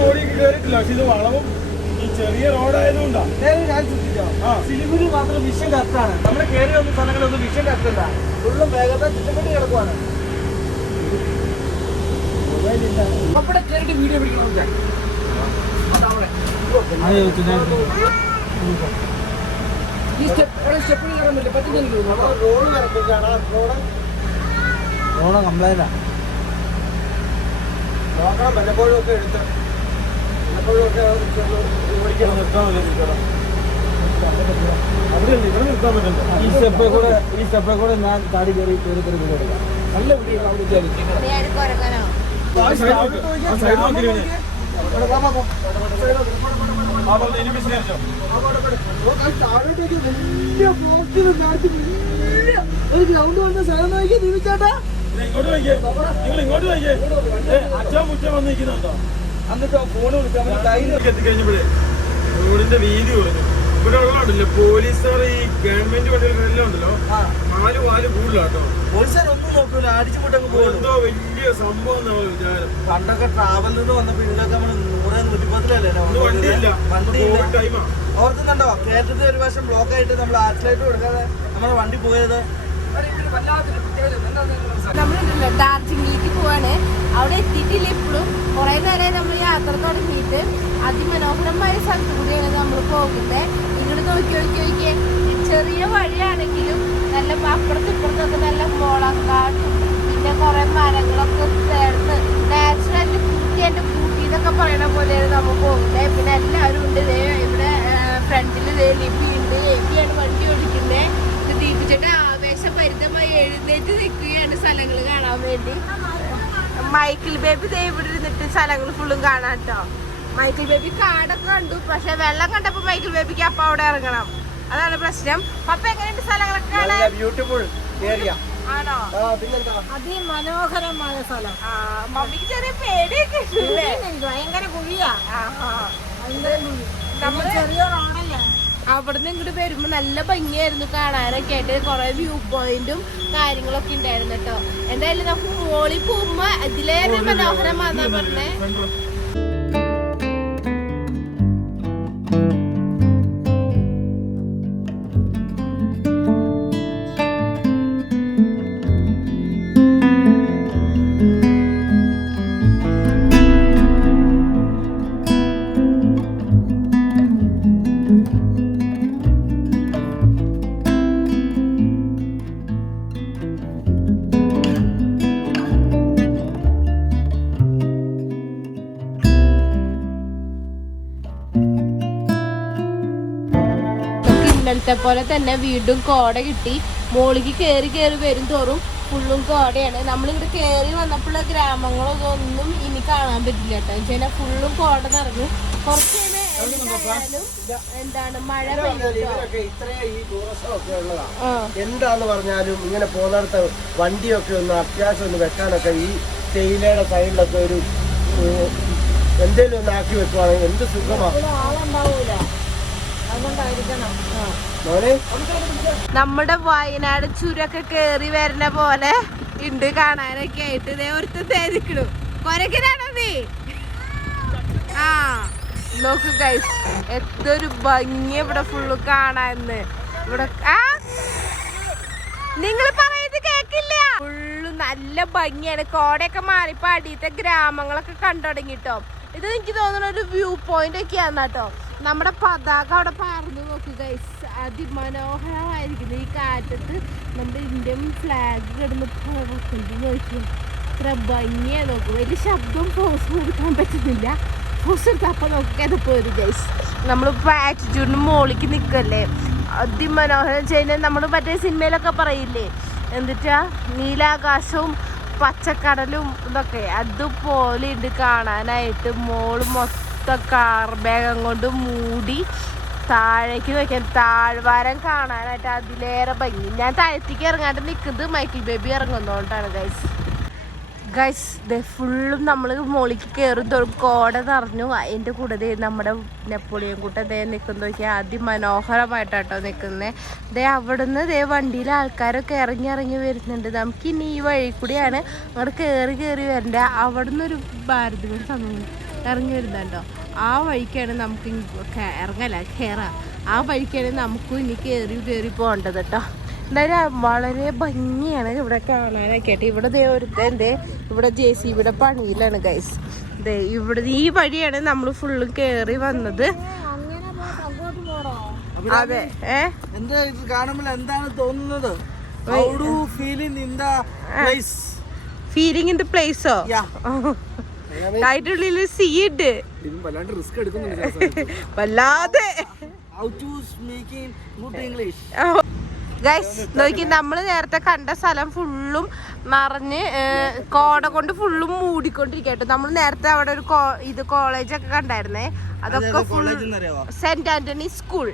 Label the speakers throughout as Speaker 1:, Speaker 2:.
Speaker 1: റോഡിൽ കയറിയിട്ടില്ല. പക്ഷെ ഇത് വളവും ഈ ചെറിയ റോഡായതുകൊണ്ടാണ്
Speaker 2: നേരെ ഞാൻ ശ്രദ്ധിച്ചോ
Speaker 1: ആ.
Speaker 2: സിലിഗുരി മാത്രം വിഷം കത്താണ് നമ്മൾ കയറി വന്ന സ്ഥലങ്ങളൊന്നും വിഷം കറക്റ്റല്ല ഫുള്ളും വേഗത ചുറ്റപ്പെട്ട് കിടക്കുവാണ്. അവിടെ കയറിയിട്ട് വീഡിയോ പിടിക്കണം ഈ സ്റ്റെപ്പ് സ്റ്റെപ്പ് കയറാൻ പറ്റില്ല. പറ്റുന്ന എനിക്ക് റോഡ് കറക്റ്റാണ് റോഡ്
Speaker 3: റോഡ് കംപ്ലൈന്റാ
Speaker 2: നോക്കണം. വല്ലപ്പോഴും ഒക്കെ എടുത്ത് വല്ലപ്പോഴും ഒക്കെ ഓടിക്കണം
Speaker 1: അവിടെ ഇവിടെ നിർത്താൻ പറ്റണ്ട
Speaker 3: ഈ സ്റ്റെപ്പിൽ കൂടെ ഈ സ്റ്റെപ്പിൽ കൂടെ ഞാൻ താടി കയറി കയറി കയറി കൊടുക്കാം
Speaker 2: നല്ല വീഡിയോ അവിടെ
Speaker 1: പറഞ്ഞ ഇനി ബിസിനസ്
Speaker 2: ഒരു ഗ്രൗണ്ട് വന്ന സ്ഥലം നോക്കി നിമിച്ചേട്ടാ
Speaker 1: ഇങ്ങോട്ട് വയ്ക്കേ നിങ്ങൾ ഇങ്ങോട്ട് വയ്ക്കേ അച്ഛൻ മുറ്റം വന്ന് നിൽക്കുന്നുണ്ടോ
Speaker 2: എന്നിട്ട് ഫോൺ വിളിക്കാൻ
Speaker 1: എത്തിക്കഴിഞ്ഞപ്പോഴേ റോഡിന്റെ വീതി കുറഞ്ഞു ഇവിടെ ഉള്ളതുണ്ടല്ലോ പോലീസുകാർ ഈ ഗവൺമെന്റ് വണ്ടികളെല്ലാം ഉണ്ടല്ലോ. നാല് വാൽ കൂടുതലാട്ടോ.
Speaker 2: പോലീസുകാർ ഒന്നും നോക്കൂല അടിച്ചു മുട്ടങ്ങ്
Speaker 1: എന്തോ വലിയ സംഭവം വിചാരം.
Speaker 2: പണ്ടൊക്കെ ട്രാവലിൽ നിന്ന് വന്നപ്പോ ഇതിലൊക്കെ നമ്മൾ നൂറ് നൂറ്റിപ്പത്തിലല്ലേ
Speaker 1: വണ്ടിയില്ല. ടൈമാ
Speaker 2: ഓർക്കുന്നുണ്ടോ കേരളത്തിൽ ഒരു പ്രാവശ്യം ബ്ലോക്ക് ആയിട്ട് നമ്മൾ ആക്സിലേറ്റ് കൊടുക്കാതെ നമ്മുടെ വണ്ടി പോയത്
Speaker 4: നമ്മളുണ്ടല്ലോ ഡാർജിലിംഗിലേക്ക് പോവാണ്. അവിടെ എത്തിയിട്ടില്ല ഇപ്പോഴും. കുറെ നേരമായി നമ്മൾ യാത്ര തുടങ്ങിയിട്ട് അതിമനോഹരമായ സ്ഥലത്ത് കൂടിയാണ് നമ്മൾ പോകുന്നത്. ഇങ്ങോട്ട് നോക്കി നോക്കി നോക്കിയേ ചെറിയ വഴിയാണെങ്കിലും നല്ല അപ്പുറത്തും ഇപ്പുറത്തൊക്കെ നല്ല മുളങ്കാട്ടും പിന്നെ കുറെ മരങ്ങളൊക്കെ ചേർന്ന് നാച്ചുറലി കൂട്ടി എന്റെ കൂട്ടി എന്നൊക്കെ പറയണ പോലെയാണ് നമ്മൾ പോകുന്നത്. പിന്നെ എല്ലാവരും ഉണ്ട് ദേ ഇവിടെ ഫ്രണ്ടിൽ ലിപി ഉണ്ട്. എബിയാണ് വണ്ടി ഓടിക്കുന്നത്. ഇത് ദീപിച്ചിട്ട് ആവേശഭരിതമായി എഴുന്നേറ്റ് നിൽക്കുകയാണ് സ്ഥലങ്ങൾ കാണാൻ വേണ്ടി. മൈക്കിൾ ബേബി ദേ ഇവിടെ ഇരുന്നിട്ട് സ്ഥലങ്ങൾ ഫുള്ളും കാണാം കേട്ടോ മൈക്കിൾ ബേബി കാടൊക്കെ കണ്ടു പക്ഷെ വെള്ളം കണ്ടപ്പോ മൈക്കിൾ ബേബിക്ക് അപ്പ അവിടെ ഇറങ്ങണം. അതാണ് പ്രശ്നം. പപ്പ എങ്ങനെയുണ്ട് സ്ഥലങ്ങളൊക്കെ കാണാൻ?
Speaker 2: ബ്യൂട്ടിഫുൾ ഏരിയ
Speaker 4: ആണോ?
Speaker 5: അതിമനോഹരമായ സ്ഥലം.
Speaker 4: മമ്മിക്ക് ചെറിയ പേടിയൊക്കെ
Speaker 5: ഭയങ്കര കുഴിയാ.
Speaker 4: ആഹാ.
Speaker 5: ഭയങ്കര കുഴി. ചെറിയ റോഡല്ലേ?
Speaker 4: അവിടുന്ന് ഇങ്ങോട്ട് വരുമ്പോ നല്ല ഭംഗിയായിരുന്നു കാണാനൊക്കെ ആയിട്ട്. കുറെ വ്യൂ പോയിന്റും കാര്യങ്ങളൊക്കെ ഉണ്ടായിരുന്നു കേട്ടോ. എന്തായാലും നമുക്ക് മോളിൽ പോകുമ്പോ അതിലേറെ മനോഹരമാന്നാ പറഞ്ഞേ. ഇന്നലത്തെ പോലെ തന്നെ വീണ്ടും കോട കിട്ടി. മോളിക്ക് കയറി കയറി വരും തോറും ഫുള്ളും കോടയാണ്. നമ്മളിവിടെ കയറി വന്നപ്പോഴുള്ള ഗ്രാമങ്ങളൊന്നും ഇനി കാണാൻ പറ്റില്ല കേട്ടോ. വെച്ചാൽ ഫുള്ളും കോട നിറഞ്ഞു. കുറച്ച് എന്താണ് മഴ
Speaker 2: എന്താന്ന് പറഞ്ഞാലും ഇങ്ങനെ പോകുന്നിടത്ത് വണ്ടിയൊക്കെ ഒന്ന് അത്യാവശ്യം ഒന്ന് വെക്കാനൊക്കെ ഈ തേയിലയുടെ സൈഡിലൊക്കെ ഒരു എന്തേലും ഒന്ന് ആക്കി വെക്കുവാണെങ്കിൽ എന്ത് സുഖമാണ്
Speaker 5: അതുകൊണ്ടായിരിക്കണം.
Speaker 4: നമ്മുടെ വയനാട് ചുരൊക്കെ കേറി വരുന്ന പോലെ ഇണ്ട് കാണാനൊക്കെ ആയിട്ട്. ഇതേ ഒരുത്തൻ തേതിക്കണു കൊരക്കനാണോ നീ? ആ. നോക്കൂ ഗൈസ് എന്തൊരു ഭംഗി ഇവിടെ ഫുള്ള് കാണാന്ന് ഇവിടെ ആ. നിങ്ങൾ പറയുന്നത് കേക്കില്ല. ഫുള്ള് നല്ല ഭംഗിയാണ്. കോടയൊക്കെ മാറിപ്പോ അടിയത്തെ ഗ്രാമങ്ങളൊക്കെ കണ്ടു തുടങ്ങിട്ടോ. ഇത് എനിക്ക് തോന്നുന്ന ഒരു വ്യൂ പോയിന്റ് ഒക്കെയാണ് കേട്ടോ. നമ്മുടെ പതാക അവിടെ പറന്നു നോക്കി ഗൈസ് അതിമനോഹരമായിരിക്കുന്നു ഈ കാറ്റത്ത് നമ്മുടെ ഇന്ത്യൻ ഫ്ലാഗ് കിടന്ന് പോകുന്നുണ്ട് നോക്കി. ഇത്ര ഭംഗിയാ നോക്കും. വലിയ ശബ്ദം ഫോഴ്സ് കൊടുക്കാൻ പറ്റുന്നില്ല. ഫോഴ്സ് എടുത്താൽ അപ്പം നോക്കി അത് പോരും ഗൈസ് നമ്മളിപ്പോൾ ആറ്റിറ്റ്യൂഡിന് മോളിക്ക് നിൽക്കല്ലേ അതിമനോഹരം ചെയ്യുന്ന നമ്മൾ മറ്റേ സിനിമയിലൊക്കെ പറയില്ലേ? എന്നിട്ടാ നീലാകാശവും പച്ചക്കടലും ഇതൊക്കെ അതുപോലെ ഉണ്ട് കാണാനായിട്ട് മോൾ മൊത്തം കാർബേഗം കൊണ്ട് മൂടി താഴേക്ക് നോക്കിയാൽ താഴ്വാരം കാണാനായിട്ട് അതിലേറെ ഭംഗി. ഞാൻ താഴത്തേക്ക് ഇറങ്ങാണ്ട് നിൽക്കുന്നത് മൈക്കിൾ ബേബി ഇറങ്ങുന്നതുകൊണ്ടാണ് ഗൈസ് ഗൈസ് ദേ ഫുള്ളും നമ്മൾ മുകളിലേക്ക് കയറും തോറും കോട നിറഞ്ഞു. അതിന്റെ കൂടെ ദേ നമ്മുടെ നെപ്പോളിയൻ കൂട്ടം ദേ നിൽക്കുന്ന നോക്കിയാൽ അതിമനോഹരമായിട്ടാട്ടോ നിൽക്കുന്നത് ദേ അവിടുന്ന് ദേ വണ്ടിയിൽ ആൾക്കാരൊക്കെ ഇറങ്ങി ഇറങ്ങി വരുന്നുണ്ട്. നമുക്ക് ഇനി ഈ വഴി കൂടിയാണ് അങ്ങോട്ട് കയറി കയറി വരേണ്ടത് അവിടുന്ന് ഒരു ഭാരതീയ സമയം ഇറങ്ങി വരുന്നുണ്ടോ? ആ വഴിക്കാണ് നമുക്ക് ഇറങ്ങല കയറാം ആ വഴിക്കാണ് നമുക്കും ഇനി കയറി കയറി പോകേണ്ടത് കേട്ടോ. എന്തായാലും വളരെ ഭംഗിയാണ് ഇവിടെ കാണാനൊക്കെ ആയിട്ട് ഇവിടെ ദേ ഒരു എന്തേ ഇവിടെ ജെ സി ഇവിടെ പണിയിലാണ് ഗൈസ് ദേ ഇവിടെ ഈ വഴിയാണ് നമ്മൾ ഫുള്ളും കയറി വന്നത്. അതെ ഏ?
Speaker 3: എന്താ ഇത് കാണുമ്പോൾ എന്താണ് തോന്നുന്നത്? How do feel in in the place
Speaker 4: feeling in the പ്ലേസോ ഉള്ളിൽ സീഡ് വല്ലാതെ.
Speaker 3: How to speaking good English
Speaker 4: guys നോക്കി നമ്മൾ നേരത്തെ കണ്ട സ്ഥലം ഫുള്ളും നിറഞ്ഞ് കോട കൊണ്ട് ഫുള്ളും മൂടിക്കൊണ്ടിരിക്കട്ടോ നമ്മൾ നേരത്തെ അവിടെ ഒരു ഇത് കോളേജ് ഒക്കെ കണ്ടായിരുന്നേ. അതൊക്കെ ഫുൾ സെന്റ് ആന്റണി സ്കൂൾ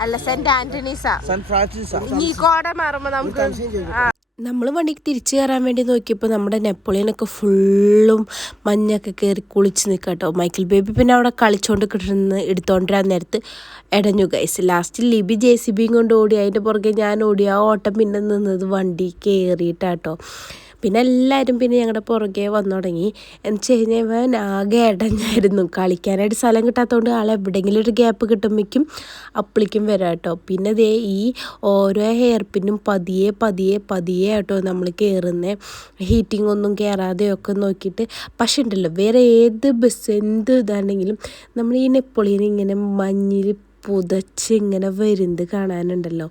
Speaker 4: അല്ല സെന്റ് ആന്റണീസാ
Speaker 3: സെന്റ് ഫ്രാൻസിസ
Speaker 4: ഇനി ഈ കോട മാറുമ്പോ നമുക്ക്
Speaker 6: നമ്മൾ വണ്ടിക്ക് തിരിച്ചു കയറാൻ വേണ്ടി നോക്കിയപ്പോൾ നമ്മുടെ നെപ്പോളിയനൊക്കെ ഫുള്ളും മഞ്ഞൊക്കെ കയറി കുളിച്ച് നിൽക്കുക കേട്ടോ മൈക്കിൾ ബേബി പിന്നെ അവിടെ കളിച്ചുകൊണ്ട് കിട്ടുന്ന എടുത്തോണ്ടിരാൻ നേരത്ത് ഇടഞ്ഞു guys last Libi J C ബിയും കൊണ്ട് ഓടി. അതിന്റെ പുറകെ ഞാൻ ഓടി. ആ ഓട്ടം പിന്നെ നിന്നത് വണ്ടി കയറിയിട്ടാട്ടോ പിന്നെ എല്ലാവരും പിന്നെ ഞങ്ങളുടെ പുറകെ വന്നു തുടങ്ങി. എന്ന് വെച്ച് കഴിഞ്ഞാൽ ഇവൻ ആകെ ഇടഞ്ഞായിരുന്നു കളിക്കാനായിട്ട് സ്ഥലം കിട്ടാത്തതുകൊണ്ട് ആൾ എവിടെയെങ്കിലും ഒരു ഗ്യാപ്പ് കിട്ടുമ്പോഴേക്കും അപ്പളിക്കും വരാം കേട്ടോ പിന്നെ ദേ ഈ ഓരോ ഹെയർ പിന്നും പതിയെ പതിയെ പതിയെ കേട്ടോ നമ്മൾ കയറുന്നത് ഹീറ്റിംഗ് ഒന്നും കയറാതെയൊക്കെ നോക്കിയിട്ട്. പക്ഷെ ഉണ്ടല്ലോ വേറെ ഏത് ബസ് എന്ത് ഇതാണെങ്കിലും നമ്മൾ ഈ നെപ്പോളിയൻ ഇങ്ങനെ മഞ്ഞിൽ പുതച്ച് ഇങ്ങനെ വരുന്നത് കാണാനുണ്ടല്ലോ.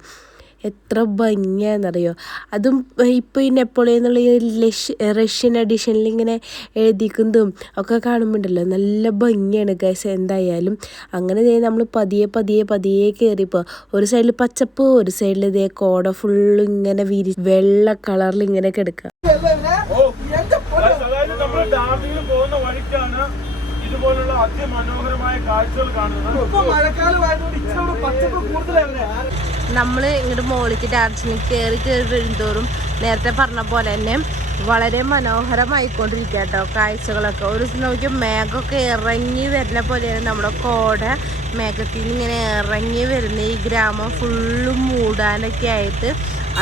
Speaker 6: എത്ര ഭംഗിയാണെന്നറിയോ? അതും ഇപ്പോൾ ഈ നെപ്പോളിയൻ എന്നുള്ള ഈ ലഷ് റഷ്യൻ എഡിഷനിൽ ഇങ്ങനെ എഴുതിക്കുന്നതും ഒക്കെ കാണുമ്പോണ്ടല്ലോ നല്ല ഭംഗിയാണ് ഗൈസ് എന്തായാലും. അങ്ങനെ ഇതേ നമ്മൾ പതിയെ പതിയെ പതിയെ കയറിപ്പോൾ ഒരു സൈഡിൽ പച്ചപ്പ് ഒരു സൈഡിൽ ഇതേ കോട ഫുള്ള് ഇങ്ങനെ വിരി വെള്ള കളറിൽ ഇങ്ങനെ കിടക്കുക
Speaker 1: അതായത് നമ്മൾ ഡാമിൽ പോകുന്ന വഴിക്കാണ് ഇതുപോലുള്ള അതിമനോഹരമായ കാഴ്ചകൾ കാണുന്നത്.
Speaker 4: നമ്മൾ ഇങ്ങോട്ട് മോളിക്ക് ഡാൻസിന് കയറി കയറി വരുന്നതോറും നേരത്തെ പറഞ്ഞ പോലെ തന്നെ വളരെ മനോഹരമായിക്കൊണ്ടിരിക്കുക കേട്ടോ കാഴ്ചകളൊക്കെ. ഒരു ദിവസം നോക്കി മേഘമൊക്കെ ഇറങ്ങി വരുന്ന പോലെയാണ് നമ്മുടെ കോട. മേഘത്തിൽ നിന്ന് ഇങ്ങനെ ഇറങ്ങി വരുന്ന ഈ ഗ്രാമം ഫുള്ളും മൂടാനൊക്കെ ആയിട്ട്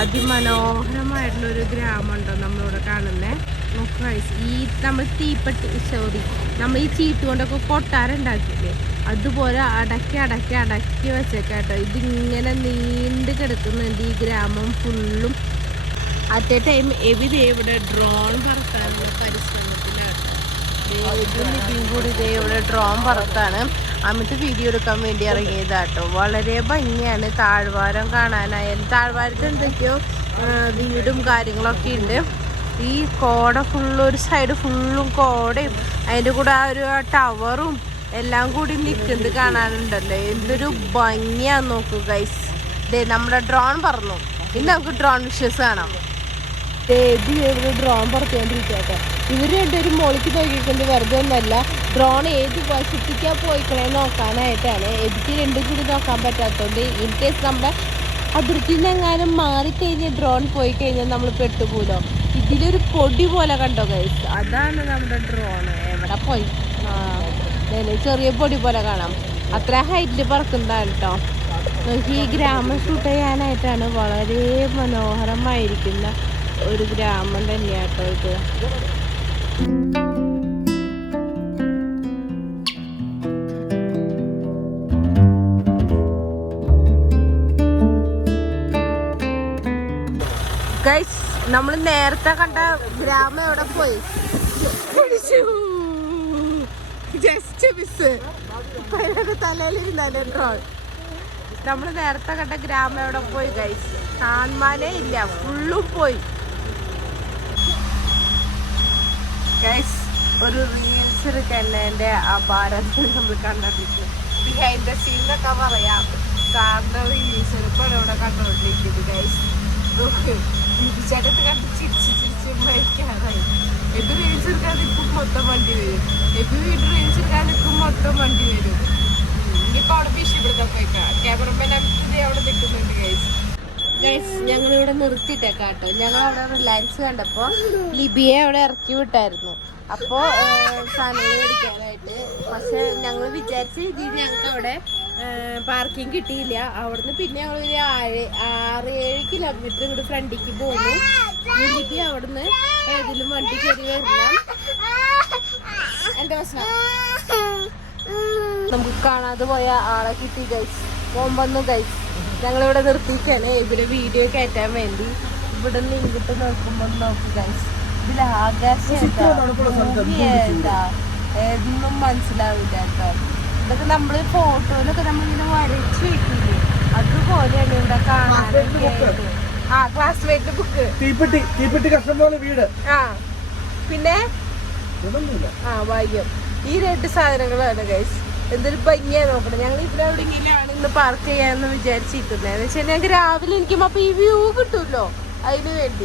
Speaker 4: അതിമനോഹരമായിട്ടുള്ളൊരു ഗ്രാമം ഉണ്ടോ നമ്മളിവിടെ കാണുന്നത് guys. ഈ നമ്മൾ തീപ്പെട്ടി സോറി നമ്മൾ ഈ ചീട്ട് കൊണ്ടൊക്കെ കൊട്ടാരുണ്ടാക്കില്ലേ അതുപോലെ അടക്കി അടക്കി അടക്കി വെച്ചേക്കാട്ടോ ഇതിങ്ങനെ നീണ്ട് കിടക്കുന്നുണ്ട് ഈ ഗ്രാമം ഫുള്ളും അറ്റ് ടൈം എവി ദേ ഇവിടെ ഡ്രോൺ പറത്താനുള്ള പരിശ്രമത്തിലാണ് ഇതും ഇതും കൂടി ഇതേ ഇവിടെ ഡ്രോൺ പറത്താണ്. അമിത് വീഡിയോ എടുക്കാൻ വേണ്ടി ഇറങ്ങിയതാട്ടോ വളരെ ഭംഗിയാണ് താഴ്വാരം കാണാനായാലും താഴ്വാരത്ത് എന്തൊക്കെയോ വീടും കാര്യങ്ങളൊക്കെ ഉണ്ട്. ഈ കോട ഫുള്ള് ഒരു സൈഡ് ഫുള്ളും കോടയും അതിന്റെ കൂടെ ആ ഒരു ടവറും എല്ലാം കൂടി നിൽക്കുന്നത് കാണാനുണ്ടല്ലോ. എന്തൊരു ഭംഗിയാന്ന് നോക്കൂ ഗൈസ് ദേ നമ്മുടെ ഡ്രോൺ പറന്നു. ഇന്ന് നമുക്ക് ഡ്രോൺ വിഷ്വസ് കാണാം. ഡ്രോൺ പറത്തിക്കൊണ്ടിരിക്കട്ടെ ഇവർ രണ്ടുപേരും മോളിക്ക് നോക്കിക്കൊണ്ട് വെറുതെ ഒന്നല്ല ഡ്രോൺ ഏത് വശത്തേക്കാ പോയിക്കണേ നോക്കാനായിട്ടാണ്. എനിക്ക് രണ്ടും കൂടി നോക്കാൻ പറ്റാത്തോണ്ട് ഇൻ കേസ് നമ്മുടെ അതിർത്തിയിൽ നിന്ന് എങ്ങാനും മാറിക്കഴിഞ്ഞ് ഡ്രോൺ പോയി കഴിഞ്ഞാൽ നമ്മൾ പെട്ടുപോലോ ഇതിലൊരു പൊടി പോലെ കണ്ടോ ഗൈസ് അതാണ് നമ്മുടെ ഡ്രോൺ എവിടെ പോയി? ചെറിയ പൊടി പോലെ കാണാം. അത്ര ഹൈറ്റിൽ പറക്കുന്നതാണ് കേട്ടോ നോക്കി ഈ ഗ്രാമം ഷൂട്ട് ചെയ്യാനായിട്ടാണ് വളരെ മനോഹരമായിരിക്കുന്ന ഒരു ഗ്രാമം തന്നെയാട്ടോ ഇത്. നമ്മൾ നേരത്തെ കണ്ട ഗ്രാമം എവിടെ പോയി? ജസ്റ്റ് മിസ് തലയിലിരുന്നാലേ ട്രോൾ. നമ്മൾ നേരത്തെ കണ്ട ഗ്രാമം എവിടെ പോയി കഴിച്ചു കാണാനേ ഇല്ല ഫുള്ളും പോയി. ഗൈസ് ഒരു റീൽസ് എടുക്കുന്നതിന്റെ അപാരത്തിൽ നമ്മൾ കണ്ടിരിക്കും ബിഹൈൻഡ് ദ സീൻ എന്നൊക്കെ പറയാം. സാറിന്റെ റീൽസ് എടുപ്പാണ് ഇവിടെ കണ്ടുകൊണ്ടിരിക്കുന്നത് ഗൈസ് ചേട്ടത്ത് കണ്ട് ചിരിച്ച് ചിരിച്ച് മരിക്കാറായി എബി റീൽസ് എടുക്കാൻ നിൽക്കും മൊത്തം വണ്ടി വരും എബി വീട് റീൽസ് എടുക്കാൻ നിൽക്കും മൊത്തം വണ്ടി വരും ഇനിയിപ്പോ അവിടെ ഭീഷണിപ്പെടുത്താൻ പോയിക്കാം ക്യാമറമാൻ അവിടെ നിൽക്കുന്നുണ്ട് ഗൈസ് ഗൈസ് ഞങ്ങൾ ഇവിടെ നിർത്തിയിട്ടേക്കാം കേട്ടോ ഞങ്ങൾ അവിടെ റിലയൻസ് കണ്ടപ്പോ ലിബിയെ അവിടെ ഇറക്കി വിട്ടായിരുന്നു. അപ്പോ സാധനങ്ങൾ മേടിക്കാനായിട്ട്. പക്ഷെ ഞങ്ങൾ വിചാരിച്ച രീതിയിൽ ഞങ്ങൾക്ക് അവിടെ പാർക്കിംഗ് കിട്ടിയില്ല. അവിടുന്ന് പിന്നെ ഞങ്ങൾ ഒരു ആറ് ആറ് ഏഴ് കിലോമീറ്റർ ഇങ്ങോട്ട് ഫ്രണ്ടിക്ക് പോന്നു. എനിക്ക് അവിടുന്ന് ഏതെങ്കിലും വണ്ടി കയറി വരണം.
Speaker 5: എന്റെ പ്രശ്നം?
Speaker 4: നമുക്ക് കാണാതെ പോയ ആളെ കിട്ടി ഗൈസ് പോകുമ്പോന്ന് ഗൈസ് ഞങ്ങളിവിടെ നിർത്തിക്കാണ് ഇവിടെ വീഡിയോ കയറ്റാൻ വേണ്ടി. ഇവിടെ നിന്ന് ഇങ്ങോട്ട് നോക്കുമ്പോൾ നോക്ക് ഗൈസ് ഇതിൽ ആകാശം എന്താ ഒന്നും മനസ്സിലാവില്ല കേട്ടോ. ഇതൊക്കെ നമ്മൾ ഫോട്ടോയിലൊക്കെ നമ്മളിങ്ങനെ വരച്ചു വെക്കില്ലേ? അതുപോലെയാണ് ഇവിടെ കാണാനൊക്കെ ആയിട്ട്. ആ ക്ലാസ്മേറ്റ് ബുക്ക്
Speaker 2: തീപ്പെട്ടി തീപ്പെട്ടി കഷ്ണം പോലെ വീട്.
Speaker 4: ആ പിന്നെ? ആ വൈകും. ഈ രണ്ട് സാധനങ്ങളാണ് ഗൈസ് എന്തൊരു ഭംഗിയാ നോക്കണം. ഞങ്ങൾ ഇവിടെ എവിടെയെങ്കിലാണ് ഇന്ന് പാർക്ക് ചെയ്യാന്ന് വിചാരിച്ചിരിക്കുന്നത് എന്ന് വെച്ചാൽ ഞങ്ങൾക്ക് രാവിലെ എനിക്കും അപ്പൊ ഈ വ്യൂ കിട്ടുമല്ലോ അതിന് വേണ്ടി.